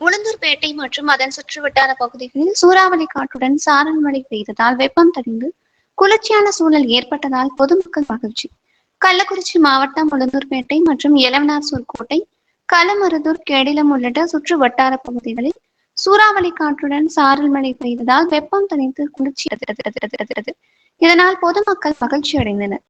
உளுந்தூர்பேட்டை மற்றும் அதன் சுற்றுவட்டார பகுதிகளில் சூறாவளி காற்றுடன் சாரல் மழை பெய்ததால் வெப்பம் தணிந்து குளிர்ச்சியான சூழல் ஏற்பட்டதால் பொதுமக்கள் மகிழ்ச்சி. கள்ளக்குறிச்சி மாவட்டம் உளுந்தூர்பேட்டை மற்றும் எலவனார்சூர் கோட்டை களமருதூர் கேடிலம் உள்ளிட்ட சுற்று வட்டார பகுதிகளில் சூறாவளி காற்றுடன் சாரல் மழை பெய்ததால் வெப்பம் தணிந்து குளிர்ச்சி இதனால் பொதுமக்கள் மகிழ்ச்சி அடைந்தனர்